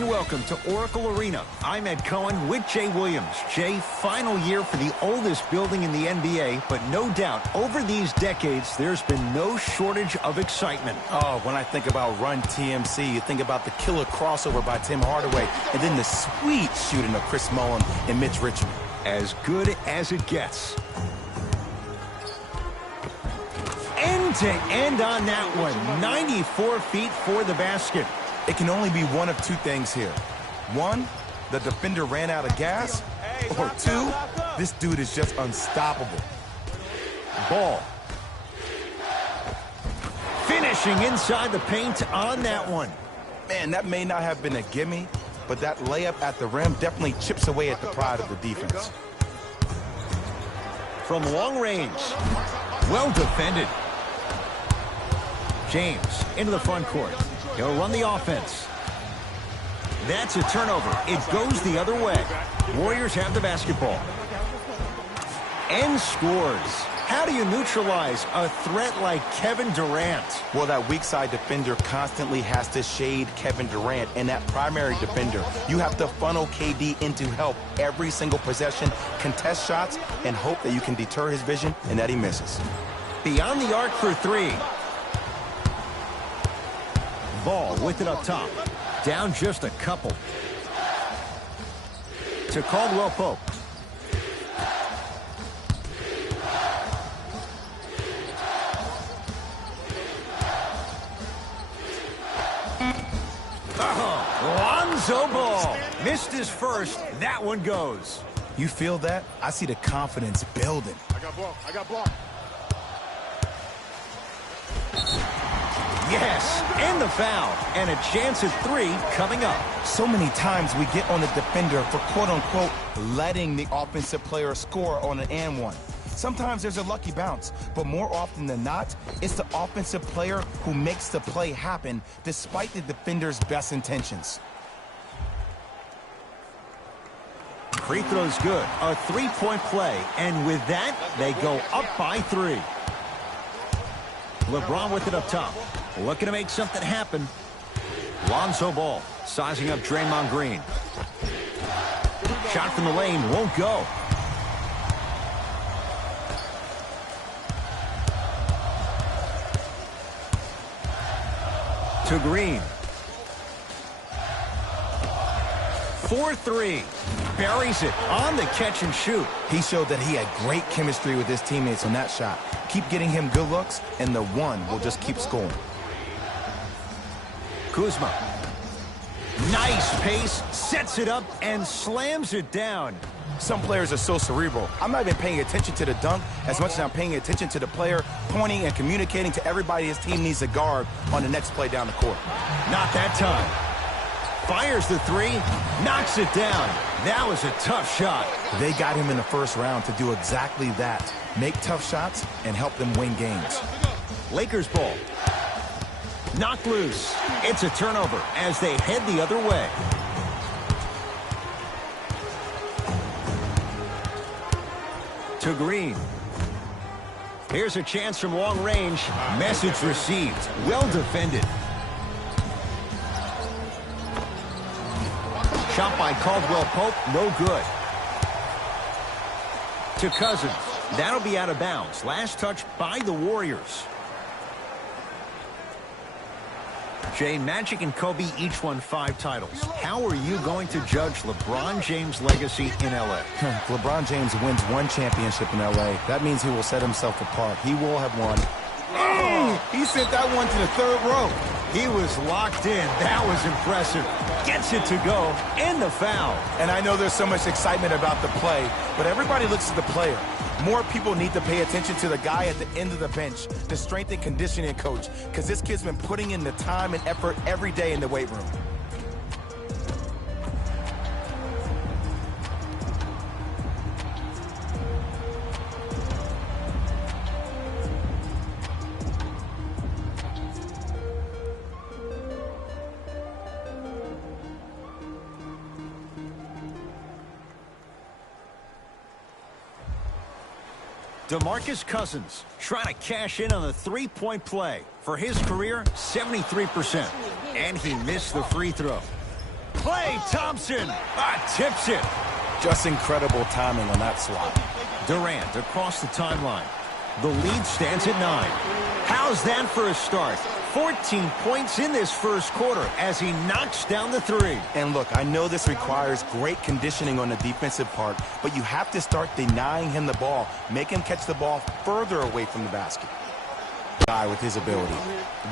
And welcome to Oracle Arena. I'm Ed Cohen with Jay Williams. Jay, final year for the oldest building in the NBA, but no doubt, over these decades, there's been no shortage of excitement. Oh, when I think about Run TMC, you think about the killer crossover by Tim Hardaway, and then the sweet shooting of Chris Mullin and Mitch Richmond. As good as it gets. End to end on that one. 94 feet for the basket. It can only be one of two things here. One, the defender ran out of gas. Or two, this dude is just unstoppable. Ball. Finishing inside the paint on that one. Man, that may not have been a gimme, but that layup at the rim definitely chips away at the pride of the defense. From long range. Well defended. James into the front court. He'll run the offense. That's a turnover. It goes the other way. Warriors have the basketball. And scores. How do you neutralize a threat like Kevin Durant? Well, that weak side defender constantly has to shade Kevin Durant, and that primary defender, you have to funnel KD into help every single possession, contest shots, and hope that you can deter his vision and that he misses. Beyond the arc for three. Ball with it up top. Down just a couple. to Caldwell Pope. Lonzo Ball missed his first. That one goes. You feel that? I see the confidence building. I got blocked. I got blocked. Yes, and the foul. And a chance at 3 coming up. So many times we get on the defender for quote-unquote letting the offensive player score on an and one. Sometimes there's a lucky bounce, but more often than not, it's the offensive player who makes the play happen despite the defender's best intentions. Free throw's good. A 3-point play. And with that, they go up by 3. LeBron with it up top. Looking to make something happen. Lonzo Ball sizing up Draymond Green. Shot from the lane won't go. To Green. 4-3. Buries it on the catch and shoot. He showed that he had great chemistry with his teammates on that shot. Keep getting him good looks, and the one will just keep scoring. Kuzma. Nice pace, sets it up, and slams it down. Some players are so cerebral. I'm not even paying attention to the dunk as much as I'm paying attention to the player pointing and communicating to everybody his team needs to guard on the next play down the court. Not that time. Fires the 3, knocks it down. That was a tough shot. They got him in the first round to do exactly that. Make tough shots and help them win games. Lakers ball. Knocked loose. It's a turnover as they head the other way. To Green. Here's a chance from long range. Message received. Well defended. Shot by Caldwell Pope, no good. To Cousins. That'll be out of bounds. Last touch by the Warriors. Jay, Magic and Kobe each won 5 titles. How are you going to judge LeBron James' legacy in L.A.? LeBron James wins 1 championship in L.A. That means he will set himself apart. He will have won. Oh, he sent that one to the 3rd row. He was locked in. That was impressive. Gets it to go. And the foul. And I know there's so much excitement about the play, but everybody looks at the player. More people need to pay attention to the guy at the end of the bench, the strength and conditioning coach, because this kid's been putting in the time and effort every day in the weight room. DeMarcus Cousins trying to cash in on the 3-point play. For his career, 73%. And he missed the free throw. Klay Thompson tips it. Just incredible timing on that slot. Durant across the timeline. The lead stands at 9. How's that for a start? 14 points in this first quarter as he knocks down the 3. And look, I know this requires great conditioning on the defensive part, but you have to start denying him the ball. Make him catch the ball further away from the basket. Guy with his ability.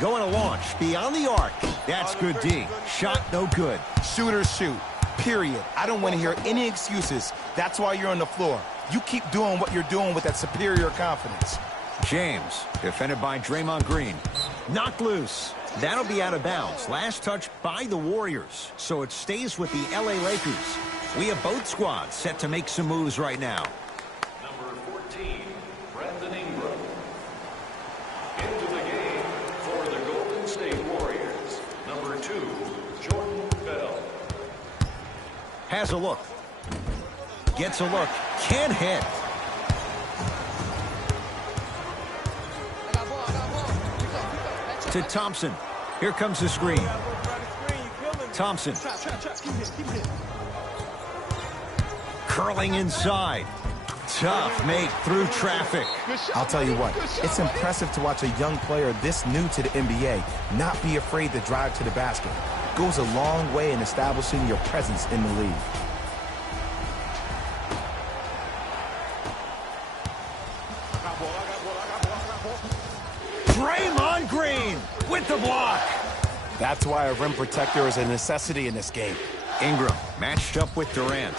Going to launch beyond the arc. That's good D. Shot no good. Shooters shoot. Period. I don't want to hear any excuses. That's why you're on the floor. You keep doing what you're doing with that superior confidence. James, defended by Draymond Green. Knocked loose. That'll be out of bounds. Last touch by the Warriors. So it stays with the LA Lakers. We have both squads set to make some moves right now. Number 14, Brandon Ingram. Into the game for the Golden State Warriors. Number 2, Jordan Bell. Has a look. Gets a look. Can't hit. To Thompson. Here comes the screen. Thompson. Curling inside. Tough make through traffic. I'll tell you what, it's impressive to watch a young player this new to the NBA not be afraid to drive to the basket. Goes a long way in establishing your presence in the league. That's why a rim protector is a necessity in this game. Ingram matched up with Durant.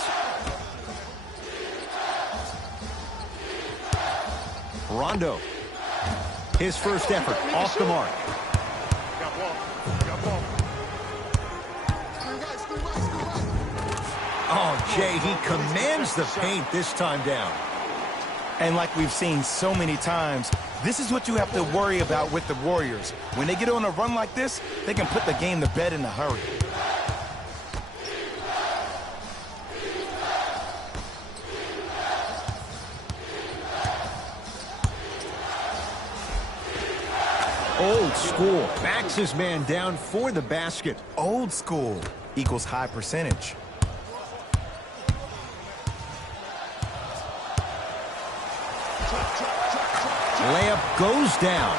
Rondo. His first effort off the mark. Oh, Jay, he commands the paint this time down. And like we've seen so many times, this is what you have to worry about with the Warriors. When they get on a run like this, they can put the game to bed in a hurry. Old school. Backs his man down for the basket. Old school equals high percentage. Layup goes down.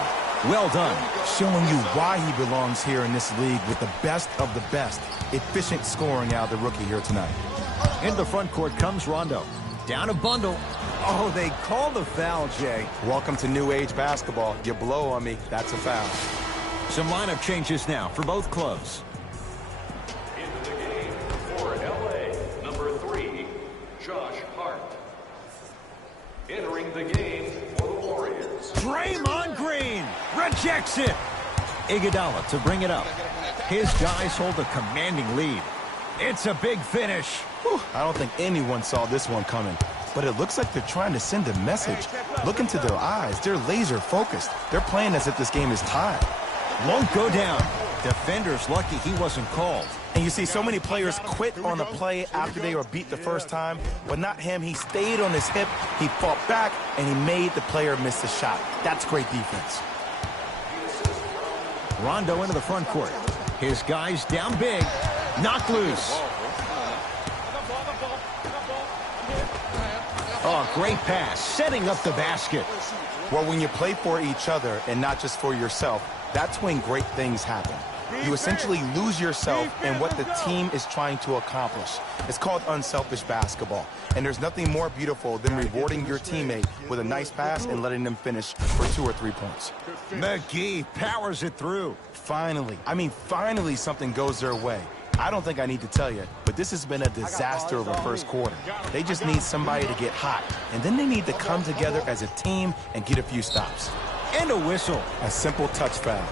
Well done. Showing you why he belongs here in this league with the best of the best. Efficient scoring out of the rookie here tonight. Into the front court comes Rondo. Down a bundle. Oh, they call the foul, Jay. Welcome to new age basketball. You blow on me, that's a foul. Some lineup changes now for both clubs. Into the game for LA, number 3, Josh Hart. Entering the game for the Warriors. Draymond Green rejects it. Iguodala to bring it up. His guys hold a commanding lead. It's a big finish. Whew, I don't think anyone saw this one coming. But it looks like they're trying to send a message. Look into their eyes. They're laser focused. They're playing as if this game is tied. Won't go down. Defender's lucky he wasn't called. And you see so many players quit on the play after they were beat the first time, but not him. He stayed on his hip, he fought back, and he made the player miss the shot. That's great defense. Rondo into the front court. His guys down big. Knocked loose. Oh, great pass. Setting up the basket. Well, when you play for each other and not just for yourself, that's when great things happen. You essentially lose yourself in what the team is trying to accomplish. It's called unselfish basketball. And there's nothing more beautiful than rewarding your teammate with a nice pass and letting them finish for 2 or 3 points. McGee powers it through. Finally, finally something goes their way. I don't think I need to tell you, but this has been a disaster of a first quarter. They just need somebody to get hot, and then they need to come together as a team and get a few stops. And a whistle. A simple touch foul.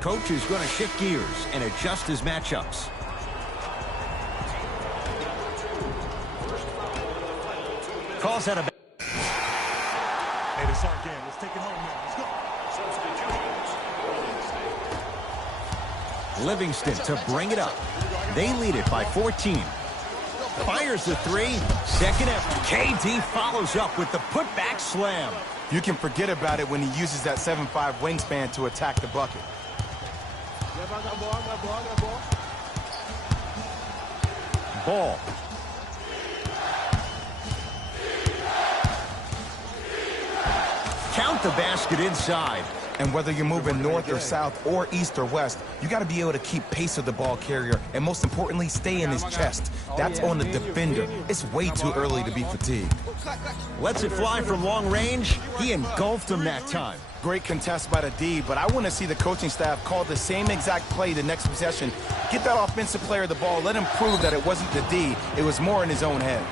Coach is going to shift gears and adjust his matchups. Calls out a... Hey, this is our game. Let's take it home now. Let's go. Livingston to bring it up. They lead it by 14. Fires the 3. Second effort. KD follows up with the putback slam. You can forget about it when he uses that 7'5" wingspan to attack the bucket. Ball. Count the basket inside. And whether you're moving north or south or east or west, you got to be able to keep pace with the ball carrier and most importantly, stay in his chest. That's on the defender. It's way too early to be fatigued. Lets it fly from long range. He engulfed him that time. Great contest by the D, but I want to see the coaching staff call the same exact play the next possession. Get that offensive player the ball. Let him prove that it wasn't the D. It was more in his own head.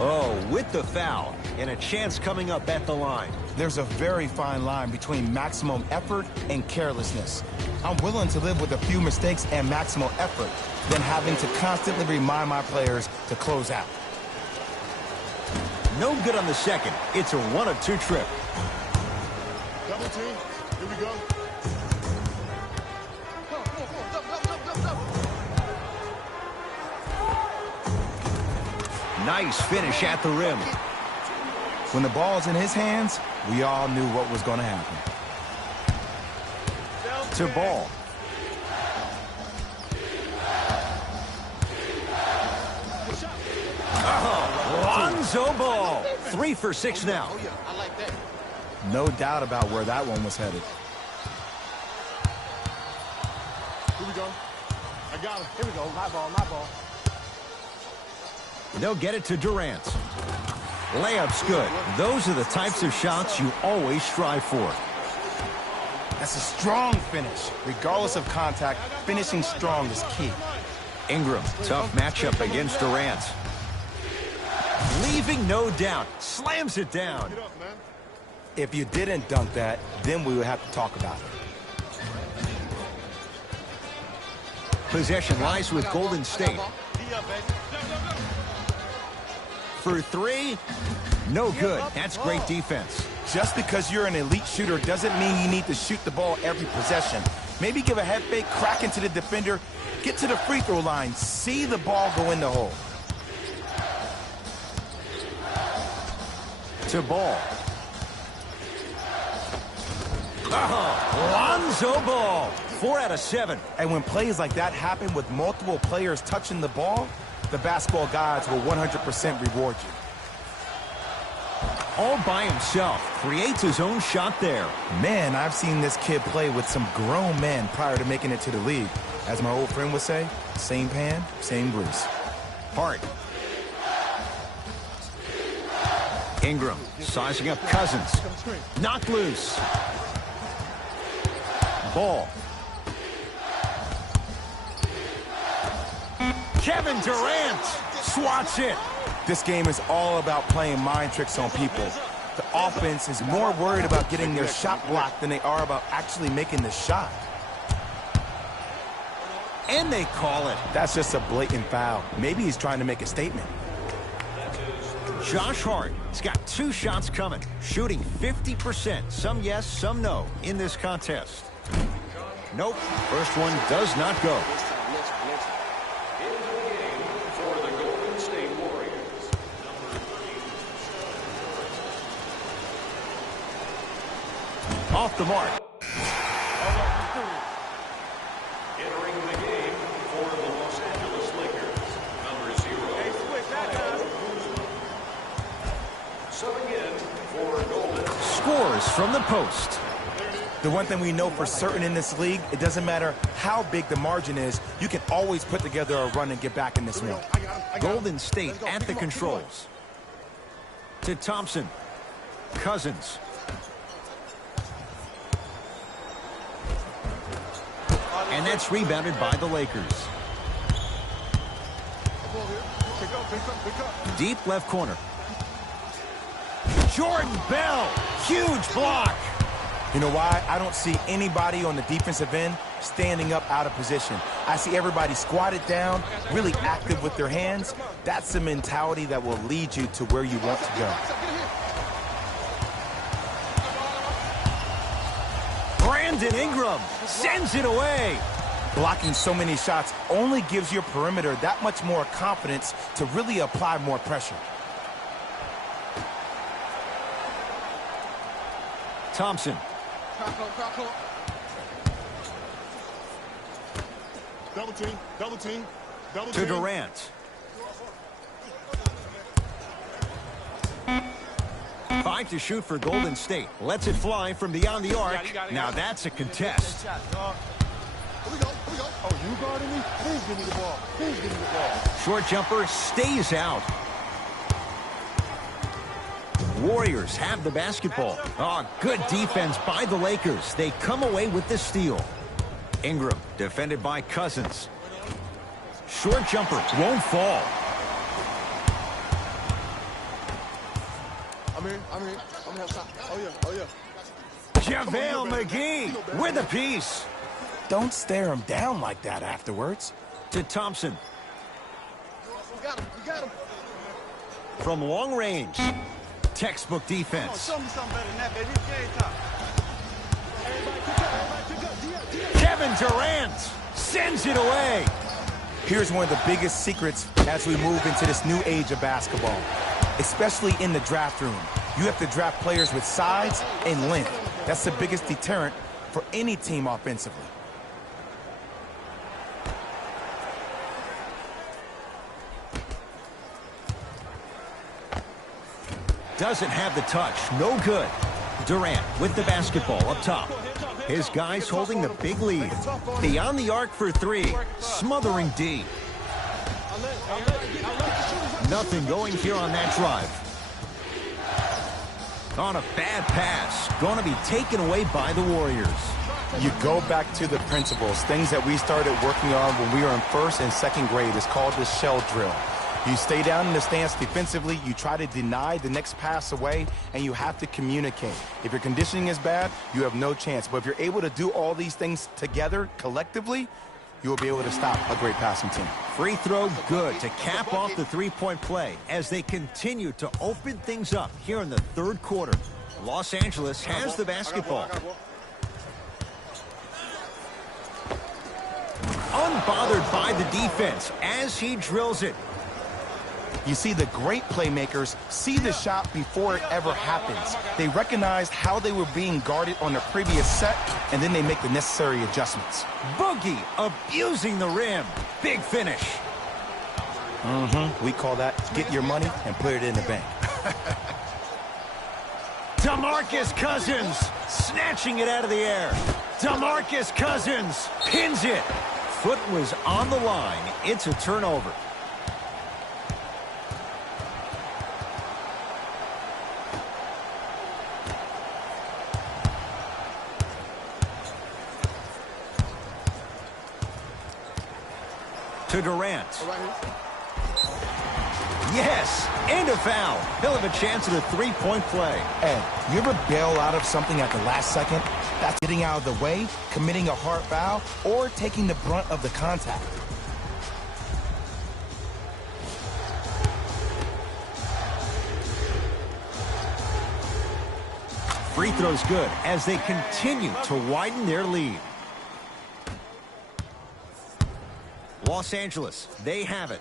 Oh, with the foul and a chance coming up at the line. There's a very fine line between maximum effort and carelessness. I'm willing to live with a few mistakes and maximum effort than having to constantly remind my players to close out. No good on the second. It's a 1 of 2 trip. Double team. Here we go. Nice finish at the rim. When the ball's in his hands, we all knew what was going to happen. To Ball. Oh, Lonzo Ball. 3 for 6 now. No doubt about where that one was headed. Here we go. I got him. Here we go. My ball, my ball. They'll get it to Durant. Layup's good. Those are the types of shots you always strive for. That's a strong finish. Regardless of contact, finishing strong is key. Ingram, tough matchup against Durant. Leaving no doubt, slams it down. If you didn't dunk that, then we would have to talk about it. Possession lies with Golden State. For three, no good. That's great defense. Just because you're an elite shooter doesn't mean you need to shoot the ball every possession. Maybe give a head fake, crack into the defender, get to the free throw line, see the ball go in the hole. To Ball. Lonzo Ball. 4 out of 7. And when plays like that happen with multiple players touching the ball, the basketball gods will 100% reward you. All by himself. Creates his own shot there. Man, I've seen this kid play with some grown men prior to making it to the league. As my old friend would say, same pan, same grease. Hart. Ingram sizing up Cousins. Knocked loose. Ball. Kevin Durant swats it. This game is all about playing mind tricks on people. The offense is more worried about getting their shot blocked than they are about actually making the shot. And they call it. That's just a blatant foul. Maybe he's trying to make a statement. Josh Hart has got 2 shots coming, shooting 50%. Some yes, some no in this contest. Nope, first one does not go. Into the game for the Golden State Warriors. Off the mark. Entering the game for the Los Angeles Lakers, number 0. Subbing in for Golden. Scores from the post. The one thing we know for certain in this league, it doesn't matter how big the margin is, you can always put together a run and get back in this one. Golden State at the controls. To Thompson. Cousins. And that's rebounded by the Lakers. Deep left corner. Jordan Bell. Huge block. You know why? I don't see anybody on the defensive end standing up out of position. I see everybody squatted down, really active with their hands. That's the mentality that will lead you to where you want to go. Brandon Ingram sends it away. Blocking so many shots only gives your perimeter that much more confidence to really apply more pressure. Thompson. Double team, double team, double To team. Durant. 5 to shoot for Golden State. Lets it fly from beyond the arc. Now that's a contest. Here we go, here we go. Oh, you guarding me? Please give me the ball. Please give me the ball. Short jumper stays out. Warriors have the basketball. Oh, good defense by the Lakers. They come away with the steal. Ingram defended by Cousins. Short jumper won't fall. I'm here. Oh, yeah, oh, yeah. JaVale McGee with a piece. Don't stare him down like that afterwards. To Thompson. You got him. From long range. Textbook defense. Show me something better than that, baby. Game time. Everybody pick up. Kevin Durant sends it away. Here's one of the biggest secrets as we move into this new age of basketball, especially in the draft room. You have to draft players with size and length. That's the biggest deterrent for any team offensively. Doesn't have the touch. No good. Durant with the basketball up top. His guys holding the big lead. Beyond the arc for 3. Smothering D. Nothing going here on that drive. On a bad pass. Going to be taken away by the Warriors. You go back to the principles, things that we started working on when we were in first and second grade. It's called the shell drill. You stay down in the stance defensively, you try to deny the next pass away, and you have to communicate. If your conditioning is bad, you have no chance. But if you're able to do all these things together, collectively, you will be able to stop a great passing team. Free throw good to cap off the three-point play as they continue to open things up here in the third quarter. Los Angeles has the basketball. Unbothered by the defense as he drills it. You see, the great playmakers see the shot before it ever happens. They recognize how they were being guarded on the previous set, and then they make the necessary adjustments. Boogie abusing the rim. Big finish. We call that get your money and put it in the bank. DeMarcus Cousins snatching it out of the air. DeMarcus Cousins pins it. Foot was on the line. It's a turnover. To Durant. Yes, and a foul. He'll have a chance at a three-point play. Ed, you ever bail out of something at the last second? That's getting out of the way, committing a hard foul, or taking the brunt of the contact. Free throw's good as they continue to widen their lead. Los Angeles, they have it.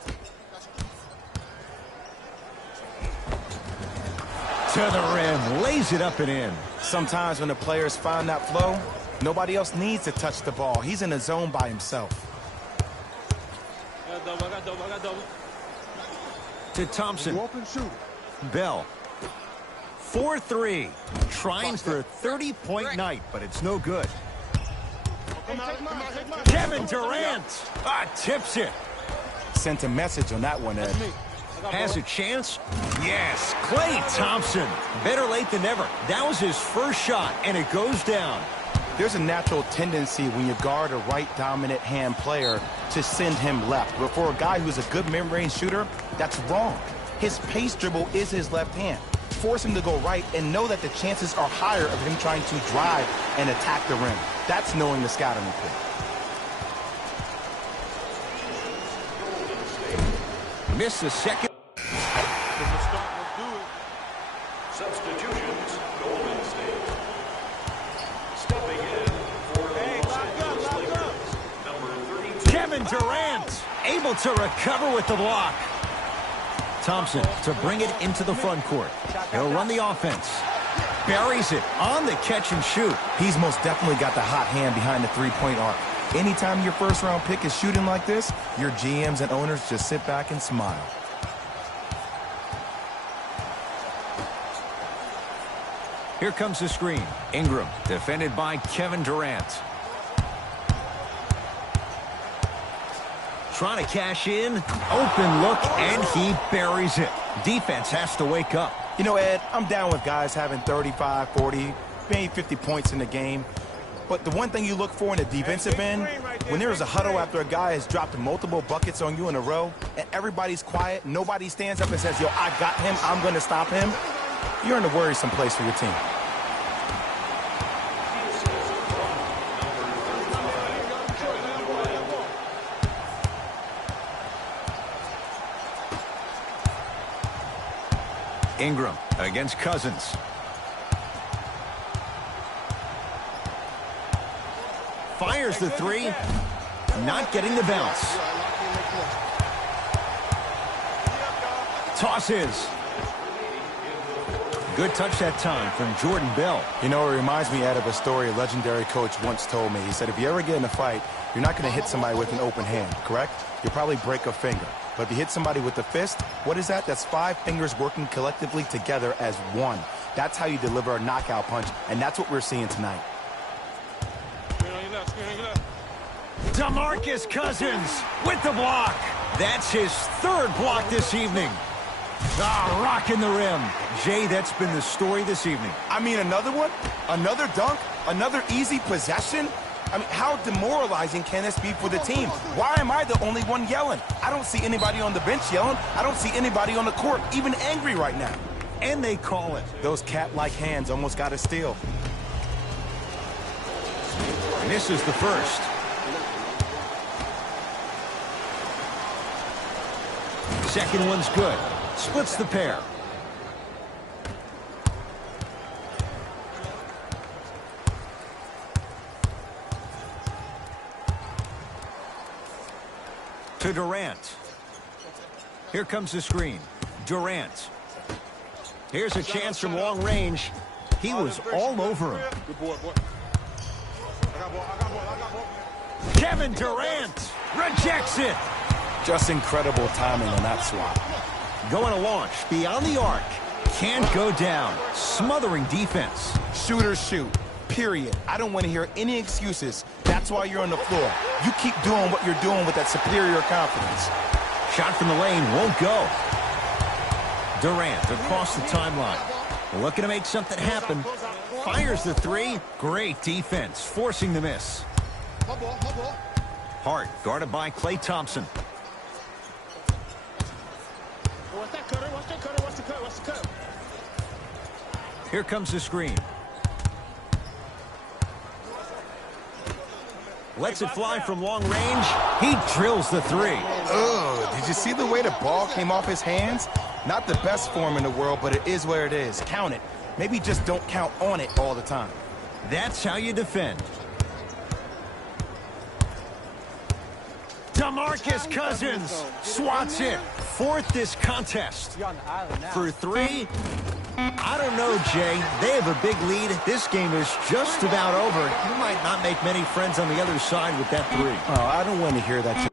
To the rim, lays it up and in. Sometimes when the players find that flow, nobody else needs to touch the ball. He's in a zone by himself. To Thompson. Bell. 4-3. Trying for a 30-point night, but it's no good. Kevin Durant tips it. Sent a message on that one, Ed. Has a chance? Yes, Klay Thompson. Better late than never. That was his first shot, and it goes down. There's a natural tendency when you guard a right dominant hand player to send him left. But for a guy who's a good mid-range shooter, that's wrong. His pace dribble is his left hand. Force him to go right and know that the chances are higher of him trying to drive and attack the rim. That's knowing the scouting report. Missed the second. Substitutions, Golden State. Stepping in for the Los Angeles Lakers, number 32. Kevin Durant able to recover with the block. Thompson to bring it into the front court. He'll run the offense. Buries it on the catch and shoot. He's most definitely got the hot hand behind the three-point arc. Anytime your first-round pick is shooting like this, your GMs and owners just sit back and smile. Here comes the screen. Ingram, defended by Kevin Durant. Trying to cash in. Open look, and he buries it. Defense has to wake up. You know, Ed, I'm down with guys having 35, 40, maybe 50 points in the game. But the one thing you look for in the defensive end, when there's a huddle after a guy has dropped multiple buckets on you in a row, and everybody's quiet, nobody stands up and says, yo, I got him, I'm going to stop him, you're in a worrisome place for your team. Ingram against Cousins. Fires the three. Not getting the bounce. Tosses. Good touch that time from Jordan Bell. You know, it reminds me, Ed, of a story a legendary coach once told me. He said, if you ever get in a fight, you're not going to hit somebody with an open hand, correct? You'll probably break a finger. But if you hit somebody with the fist, what is that? That's 5 fingers working collectively together as one. That's how you deliver a knockout punch, and that's what we're seeing tonight. DeMarcus Cousins with the block. That's his 3rd block this evening. Rocking the rim. Jay, that's been the story this evening. I mean, another one? Another dunk? Another easy possession? I mean, how demoralizing can this be for the team? Why am I the only one yelling? I don't see anybody on the bench yelling. I don't see anybody on the court even angry right now. And they call it. Those cat-like hands almost got a steal. Misses the first. Second one's good. Splits the pair. To Durant. Here comes the screen. Durant. Here's a chance from long range. He was all over him. Good boy, boy. I got ball. Kevin Durant rejects it. Just incredible timing on that swap. Going to launch beyond the arc. Can't go down. Smothering defense. Shooters shoot. Period. I don't want to hear any excuses. That's why you're on the floor. You keep doing what you're doing with that superior confidence. Shot from the lane won't go. Durant across the timeline. Looking to make something happen. Fires the three. Great defense, forcing the miss. Hart guarded by Klay Thompson. What's that cutter? What's that cutter? What's the cut? What's the cut? Here comes the screen. Lets it fly from long range. He drills the three. Ugh, did you see the way the ball came off his hands? Not the best form in the world, but it is where it is. Count it. Maybe just don't count on it all the time. That's how you defend. DeMarcus Cousins swats it. Fourth this contest. For three, I don't know, Jay. They have a big lead. This game is just about over. You might not make many friends on the other side with that three. Oh, I don't want to hear that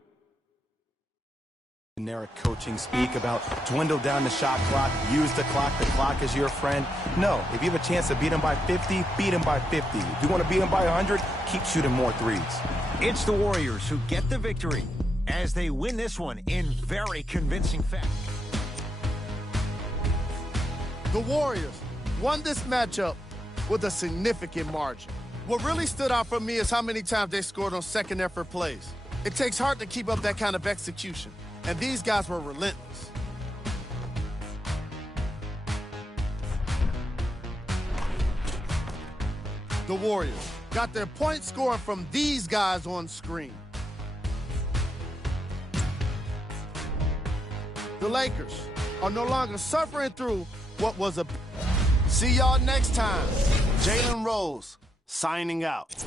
generic coaching speak about dwindle down the shot clock, use the clock is your friend. No, if you have a chance to beat them by 50, beat them by 50. If you want to beat them by 100, keep shooting more threes. It's the Warriors who get the victory as they win this one in very convincing fashion. The Warriors won this matchup with a significant margin. What really stood out for me is how many times they scored on second effort plays. It takes heart to keep up that kind of execution, and these guys were relentless. The Warriors got their point scoring from these guys on screen. The Lakers are no longer suffering through what was a... See y'all next time. Jalen Rose, signing out.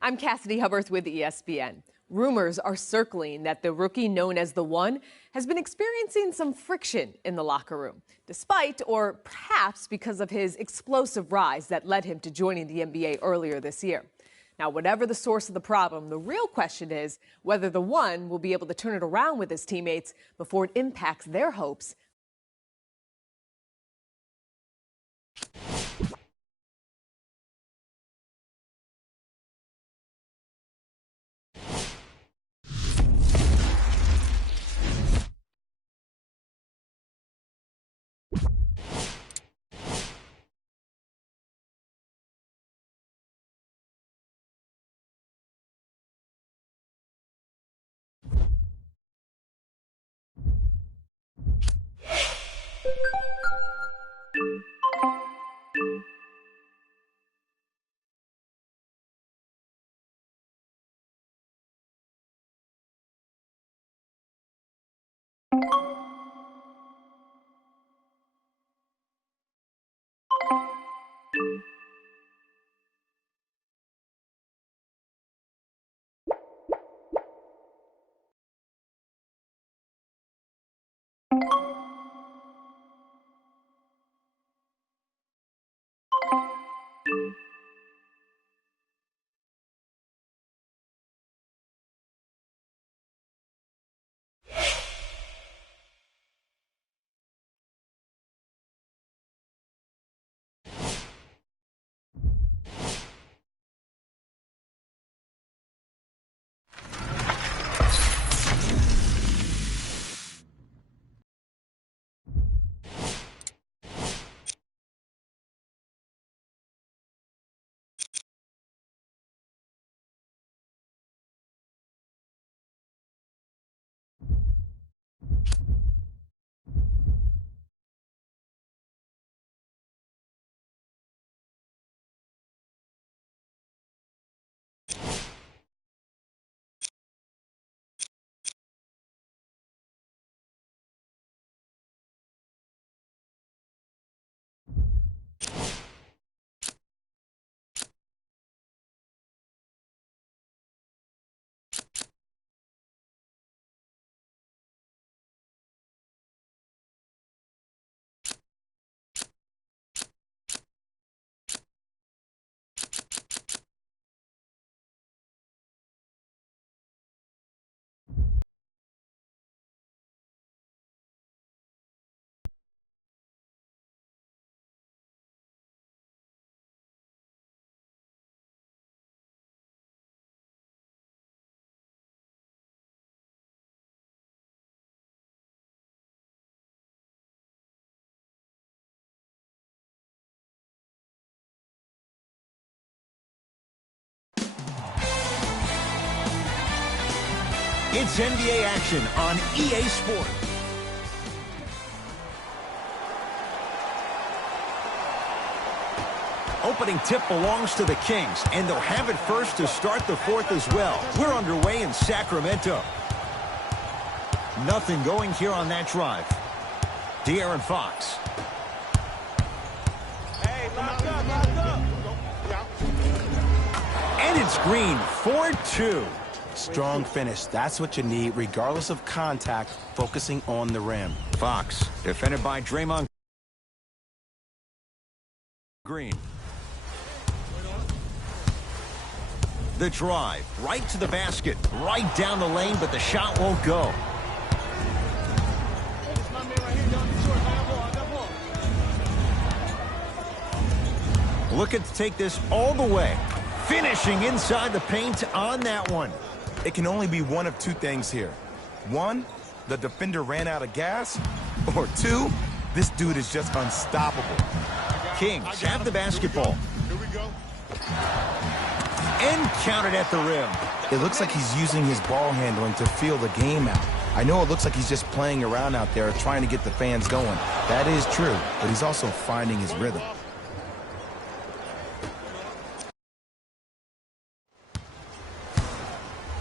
I'm Cassidy Hubbarth with ESPN. Rumors are circling that the rookie known as the One has been experiencing some friction in the locker room, despite or perhaps because of his explosive rise that led him to joining the NBA earlier this year. Now, whatever the source of the problem, the real question is whether the One will be able to turn it around with his teammates before it impacts their hopes It's NBA action on EA Sports. Opening tip belongs to the Kings, and they'll have it first to start the fourth as well. We're underway in Sacramento. Nothing going here on that drive. De'Aaron Fox. Hey, lock up. And it's Green, 4-2. Strong finish. That's what you need, regardless of contact, focusing on the rim. Fox, defended by Draymond Green. The drive, right to the basket, right down the lane, but the shot won't go. Looking to take this all the way. Finishing inside the paint on that one. It can only be one of two things here. One, the defender ran out of gas. Or two, this dude is just unstoppable. Kings have the basketball. Here we go. And counted at the rim. It looks like he's using his ball handling to feel the game out. I know it looks like he's just playing around out there trying to get the fans going. That is true, but he's also finding his rhythm.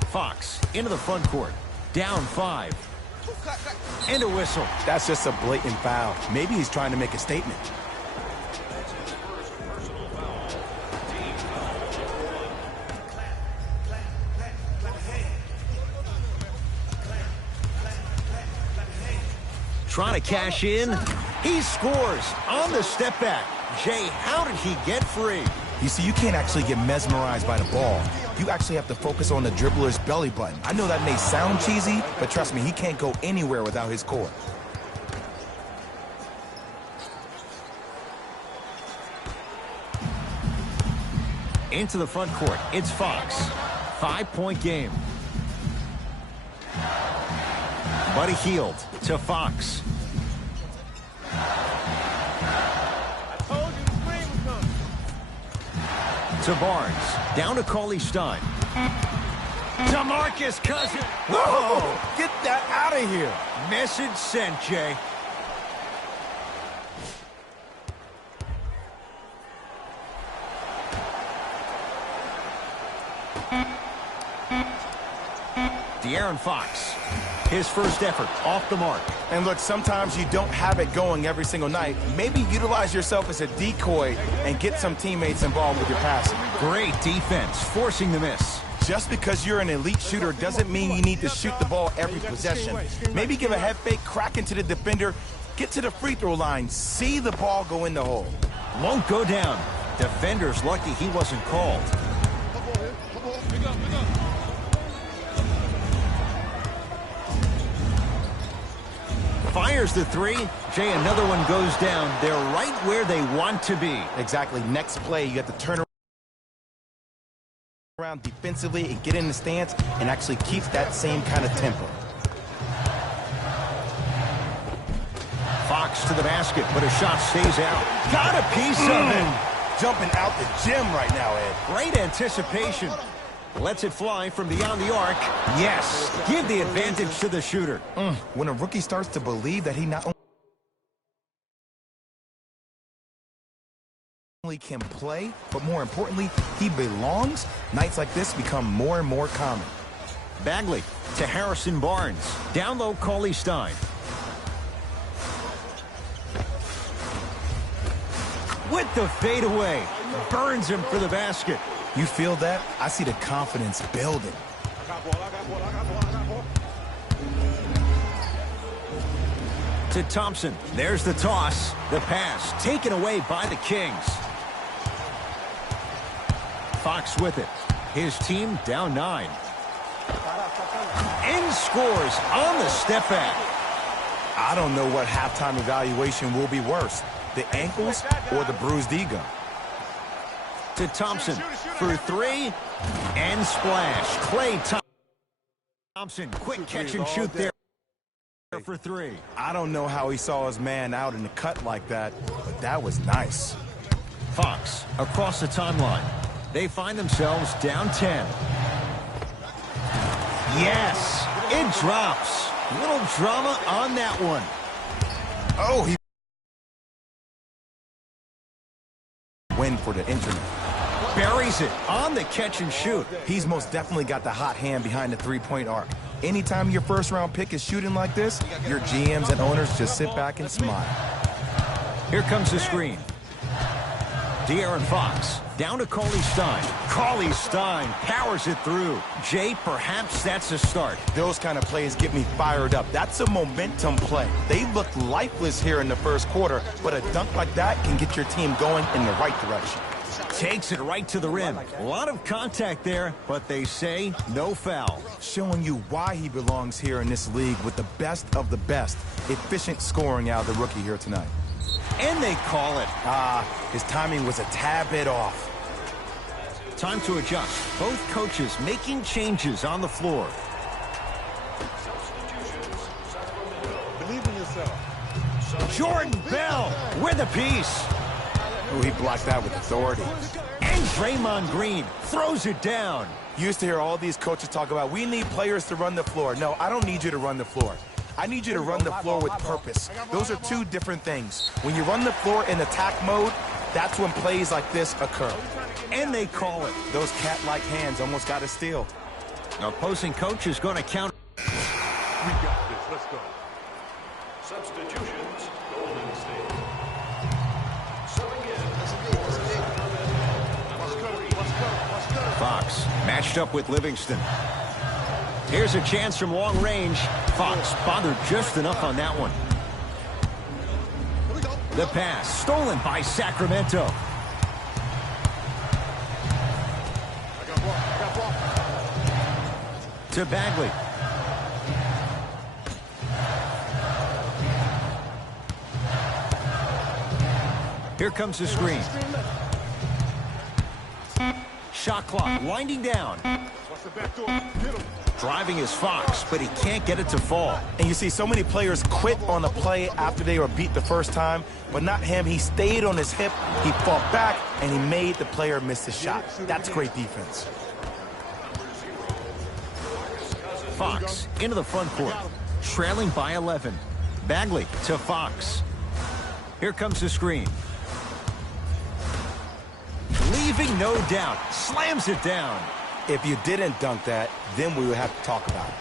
Fox into the front court. Down 5. And a whistle. That's just a blatant foul. Maybe he's trying to make a statement. Trying to cash in. He scores on the step back. Jay, how did he get free? You see, you can't actually get mesmerized by the ball. You actually have to focus on the dribbler's belly button. I know that may sound cheesy, but trust me, he can't go anywhere without his core. Into the front court, it's Fox. 5-point game. Buddy Hield to Fox. To Barnes. Down to Cauley Stein. DeMarcus Cousins. Whoa! Get that out of here. Message sent, Jay. De'Aaron Fox. His first effort off the mark. And look, sometimes you don't have it going every single night. Maybe utilize yourself as a decoy and get some teammates involved with your passing. Great defense, forcing the miss. Just because you're an elite shooter doesn't mean you need to shoot the ball every possession. Maybe give a head fake, crack into the defender, get to the free throw line, see the ball go in the hole. Won't go down. Defender's lucky he wasn't called. Fires the three. Jay, another one goes down. They're right where they want to be. Exactly. Next play, you have to turn around defensively and get in the stance and actually keep that same kind of tempo. Fox to the basket, but a shot stays out. Got a piece of it. Jumping out the gym right now, Ed. Great anticipation. Lets it fly from beyond the arc. Yes, give the advantage to the shooter. When a rookie starts to believe that he not only can play, but more importantly, he belongs, nights like this become more and more common. Bagley to Harrison Barnes. Down low, Cauley Stein. With the fadeaway. Burns him for the basket. You feel that? I see the confidence building. To Thompson. There's the toss. The pass taken away by the Kings. Fox with it. His team down 9. And scores on the step back. I don't know what halftime evaluation will be worse, the ankles or the bruised ego. To Thompson for 3 and splash. Klay Thompson, quick catch and shoot there for 3. I don't know how he saw his man out in the cut like that, but that was nice. Fox across the timeline. They find themselves down 10. Yes, it drops. Little drama on that one. Oh, he win for the internet. Buries it on the catch and shoot. He's most definitely got the hot hand behind the three-point arc. Anytime your first-round pick is shooting like this, your GMs and owners just sit back and smile. Here comes the screen. De'Aaron Fox down to Cauley Stein. Cauley Stein powers it through. Jay, perhaps that's a start. Those kind of plays get me fired up. That's a momentum play. They looked lifeless here in the first quarter, but a dunk like that can get your team going in the right direction. Takes it right to the rim. A lot of contact there, but they say no foul. Showing you why he belongs here in this league with the best of the best. Efficient scoring out of the rookie here tonight. And they call it. His timing was a tad bit off. Time to adjust. Both coaches making changes on the floor. Believe in yourself. Jordan Bell with a piece. Oh, he blocked that with authority. And Draymond Green throws it down. You used to hear all these coaches talk about, we need players to run the floor. No, I don't need you to run the floor. I need you to run the floor with purpose. Those are two different things. When you run the floor in attack mode, that's when plays like this occur. And they call it. Those cat-like hands almost got a steal. Opposing coach is going to count. We got this. Let's go. Substitutions, Golden State. Subbing in. Fox matched up with Livingston. Here's a chance from long range. Fox bothered just enough on that one. The pass stolen by Sacramento. To Bagley. Here comes the screen. Shot clock winding down. Watch the back door. Hit him. Driving is Fox, but he can't get it to fall. And you see so many players quit on the play after they were beat the first time, but not him. He stayed on his hip, he fought back, and he made the player miss the shot. That's great defense. Fox into the front court, trailing by 11. Bagley to Fox. Here comes the screen. Leaving no doubt, slams it down. If you didn't dunk that, then we would have to talk about it.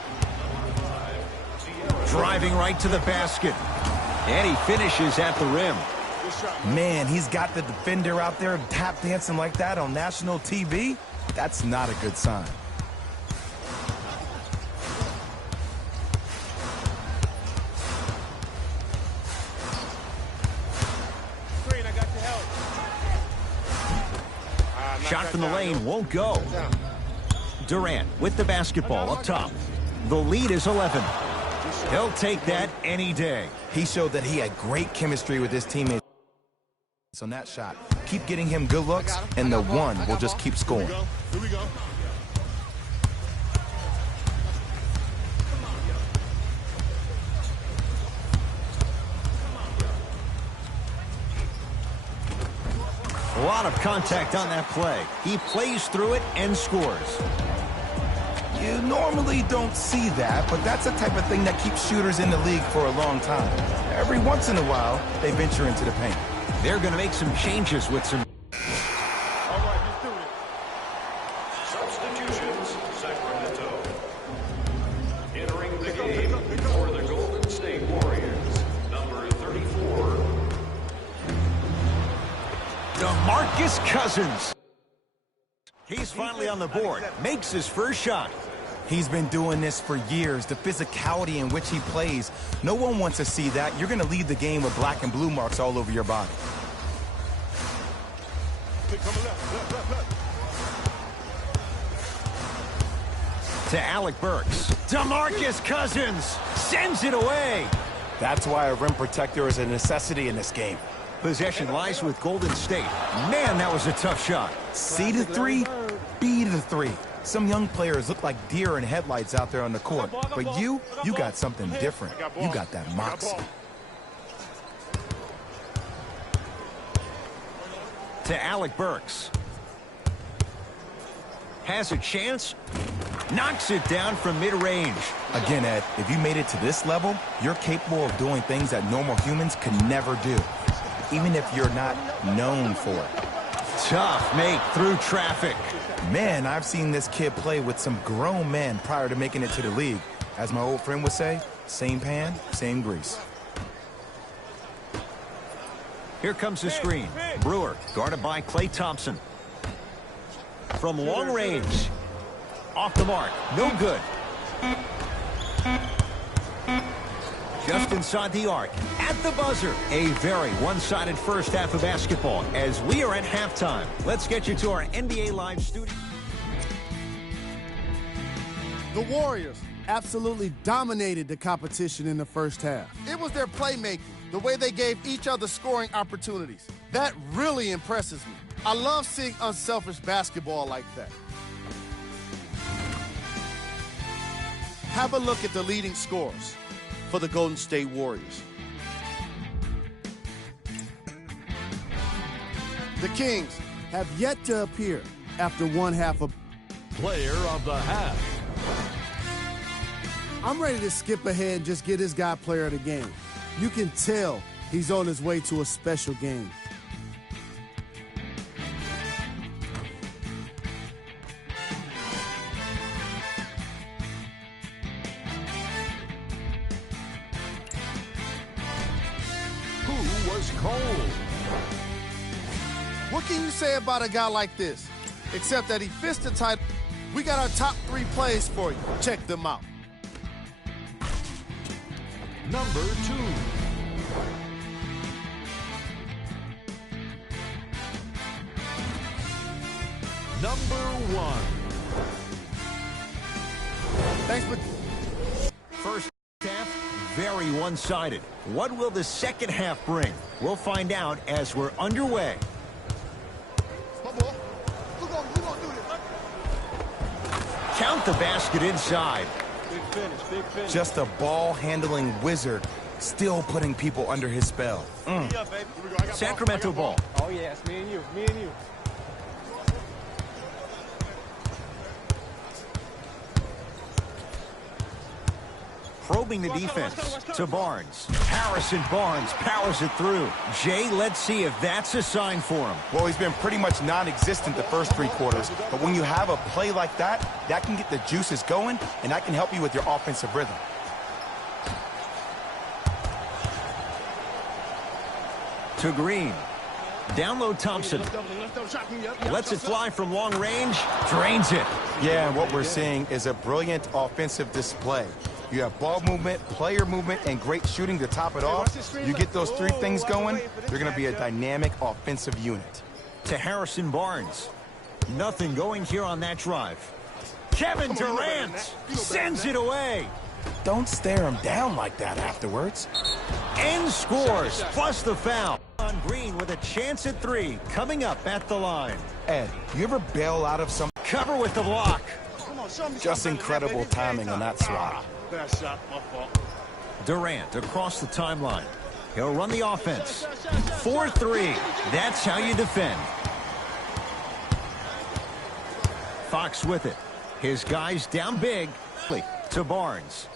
Driving right to the basket. And he finishes at the rim. Man, he's got the defender out there tap dancing like that on national TV. That's not a good sign. Shot from the lane won't go. Durant with the basketball up top. The lead is 11. He'll take that any day. He showed that he had great chemistry with his teammates on that shot. Keep getting him good looks, and the one will just keep scoring. Here we go. A lot of contact on that play. He plays through it and scores. You normally don't see that, but that's the type of thing that keeps shooters in the league for a long time. Every once in a while, they venture into the paint. They're going to make some changes with some... All right, let's do it. Substitutions, Sacramento. Entering the game for the Golden State Warriors, number 34. DeMarcus Cousins. He's finally on the board. Makes his first shot. He's been doing this for years. The physicality in which he plays. No one wants to see that. You're going to leave the game with black and blue marks all over your body. Coming left. To Alec Burks. DeMarcus Cousins sends it away. That's why a rim protector is a necessity in this game. Possession lies with Golden State. Man, that was a tough shot. C to 3, B to 3. Some young players look like deer in headlights out there on the court. But you got something different. You got that moxie. To Alec Burks. Has a chance. Knocks it down from mid-range. Again, Ed, if you made it to this level, you're capable of doing things that normal humans could never do, even if you're not known for it. Tough make through traffic. Man, I've seen this kid play with some grown men prior to making it to the league. As my old friend would say, same pan, same grease. Here comes the screen. Brewer guarded by Klay Thompson. From long range. Off the mark. No good. Just inside the arc. At the buzzer. A very one-sided first half of basketball as we are at halftime. Let's get you to our NBA Live studio. The Warriors absolutely dominated the competition in the first half. It was their playmaking, the way they gave each other scoring opportunities. That really impresses me. I love seeing unselfish basketball like that. Have a look at the leading scorers for the Golden State Warriors. The Kings have yet to appear after one half of... Player of the half. I'm ready to skip ahead and just get this guy player of the game. You can tell he's on his way to a special game. Who was cold? What can you say about a guy like this? Except that he fits the title. We got our top 3 plays for you. Check them out. Number 2. Number 1. Thanks for... First half, very one-sided. What will the second half bring? We'll find out as we're underway. Count the basket inside. Big finish, big finish. Just a ball-handling wizard, still putting people under his spell. Here we go, I got Sacramento ball. Oh, yeah, it's me and you, me and you. Probing the defense to Barnes. Harrison Barnes powers it through. Jay, let's see if that's a sign for him. Well, he's been pretty much non-existent the first 3 quarters, but when you have a play like that, that can get the juices going, and that can help you with your offensive rhythm. To Green. Down low Thompson. Lets it fly from long range. Drains it. Yeah, and what we're seeing is a brilliant offensive display. You have ball movement, player movement, and great shooting to top it off. You get those 3 things going, you're going to be a dynamic offensive unit. To Harrison Barnes. Nothing going here on that drive. Kevin Durant sends it away. Don't stare him down like that afterwards. And scores, plus the foul. On Green with a chance at 3, coming up at the line. Ed, you ever bail out of some... Cover with the block. Just incredible timing on that swat. Bad shot, my fault. Durant across the timeline. He'll run the offense. 4-3. That's how you defend. Fox with it. His guys down big. To Barnes.